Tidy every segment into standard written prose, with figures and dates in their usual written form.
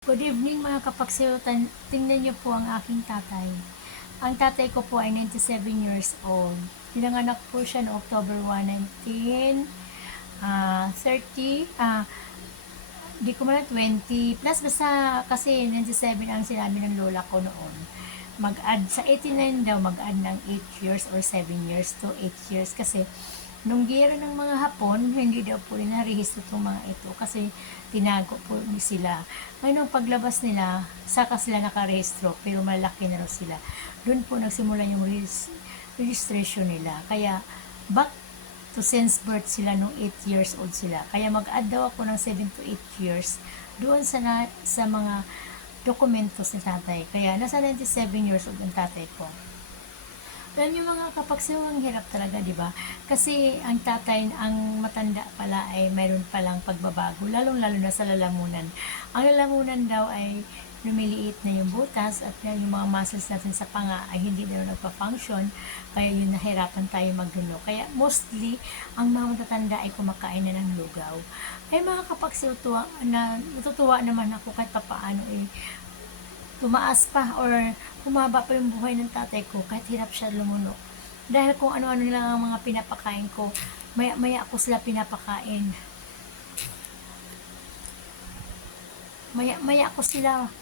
Good evening mga kapaksiw. Tingnan niyo po ang aking tatay. Ang tatay ko po ay 97 years old. Pinanganak po siya no October 1, 1930. Di ko man 20. Plus basta kasi 97 ang sinabi ng lola ko noon. Mag-add sa 89 daw, mag-add ng 8 years or 7 years to 8 years kasi nung giyera ng mga Hapon, hindi daw po inarehistro itong mga ito kasi tinago po sila. Ngayon, nung paglabas nila, saka sila nakarehistro, pero malaki na raw sila. Doon po nagsimula yung registration nila. Kaya, back to since birth sila nung 8 years old sila. Kaya mag-add daw ako ng 7 to 8 years doon sa mga dokumentos ni tatay. Kaya, nasa 97 years old ang tatay ko. Alam niyo mga kapagsiw, ang hirap talaga, di ba? Kasi ang tatay, ang matanda pala ay mayroon palang pagbabago, lalong-lalo na sa lalamunan. Ang lalamunan daw ay lumiliit na yung butas at yung mga muscles natin sa panga ay hindi na nagpa-function, kaya yun nahirapan tayo magdulo. Kaya mostly, ang mga matatanda ay kumakain na ng lugaw. Ay mga kapagsiw, natutuwa naman ako kahit papaano tumaas pa or humaba pa yung buhay ng tatay ko kahit hirap siya lumunok. Dahil kung ano-ano lang ang mga pinapakain ko, maya-maya ako sila pinapakain. Maya-maya ako sila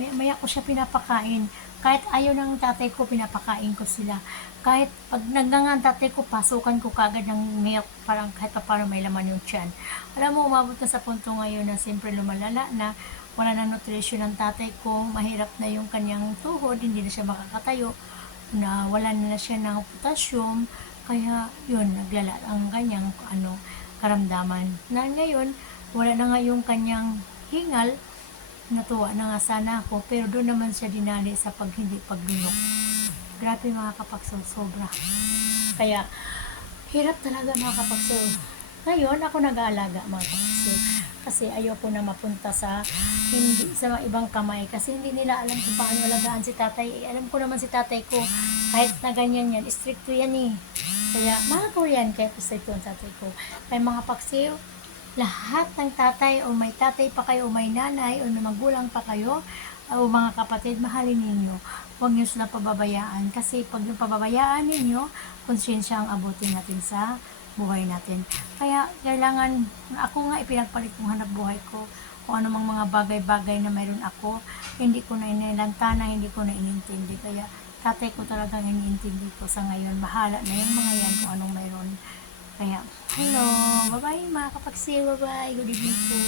maya ko siya pinapakain. Kahit ayaw ng tatay ko, pinapakain ko sila. Kahit pag nagngangan tatay ko, pasukan ko kagad ng milk, parang kahit pa paano may laman yung tiyan. Alam mo, umabot na sa punto ngayon na siyempre lumalala na wala na nutrition ng tatay ko, mahirap na yung kanyang tuhod, hindi na siya makakatayo, na wala na siya ng potassium, kaya yun, naglala ang kanyang karamdaman. Na ngayon, wala na nga yung kanyang hingal. Natuwa na nga sana ako, pero doon naman siya dinali sa hindi paglunok. Grabe mga kapakso, sobra. Kaya, hirap talaga mga kapakso. Ngayon, ako nag-aalaga mga kapakso. Kasi ayoko na mapunta sa mga ibang kamay. Kasi hindi nila alam kung paano alagaan si tatay. Alam ko naman si tatay ko, kahit na ganyan yan, stricto yan eh. Kaya, mahal ko yan, kaya stricto ang tatay ko. Kaya mga kapakso, lahat ng tatay o may tatay pa kayo o may nanay o may magulang pa kayo o mga kapatid, mahalin ninyo. Huwag nyo sila pababayaan kasi pag yung pababayaan ninyo, konsyensya ang abutin natin sa buhay natin. Kaya kailangan, ako nga ipinagpalit kong hanap buhay ko kung anumang mga bagay-bagay na mayroon ako, hindi ko na inilantana, hindi ko na inintindi. Kaya tatay ko talagang iniintindi ko sa ngayon. Bahala na yung mga yan kung anong mayroon. Kaya, hello, bye-bye mga kapagsi, bye-bye, good evening po.